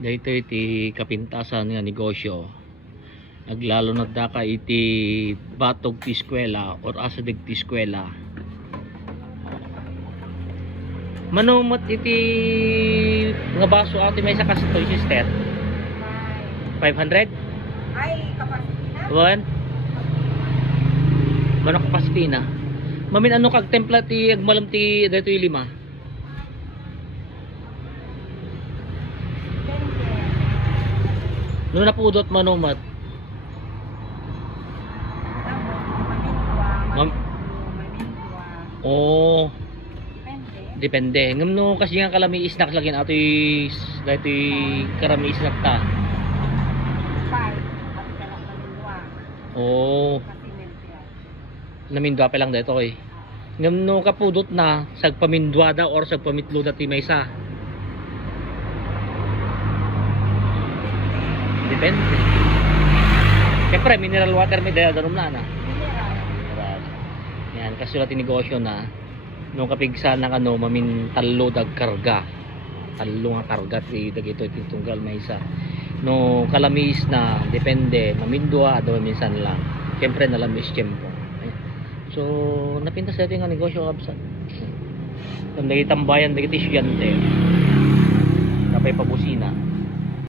Dito iti kapintasan nga negosyo. Naglalo na daka iti batog ti eskwela or asadig ti eskwela. Manumot iti nga baso ati may sa kasitoy sister. 500? Ay, capacity na? One? Manok capacity na. Mamin ano kag templa ti agmalam ti dito yung 5? No napudot manumat. Oh, depende. Ngam no kasi nga kalami isnak lagin ato dito karami isnak ta. Oh. Namindwa pa lang dito eh. Ngam no kapudot na sagpamindwada or sagpamitluda ti maysa. Depende. Siyempre, mineral water may darum na na. Mineral. Yan, kasi wala tinegosyo na nung kapigsa ng ano, mamin talo dag karga. Talo nga karga ti dagito itunggal may isa. No kalamis na, depende, mamindwa daw minsan lang. Siyempre nalamis tiyempo. So, napintas natin nga negosyo kabsat. Kung nagitambayan, nagiti estudyante. Kapay pabusina.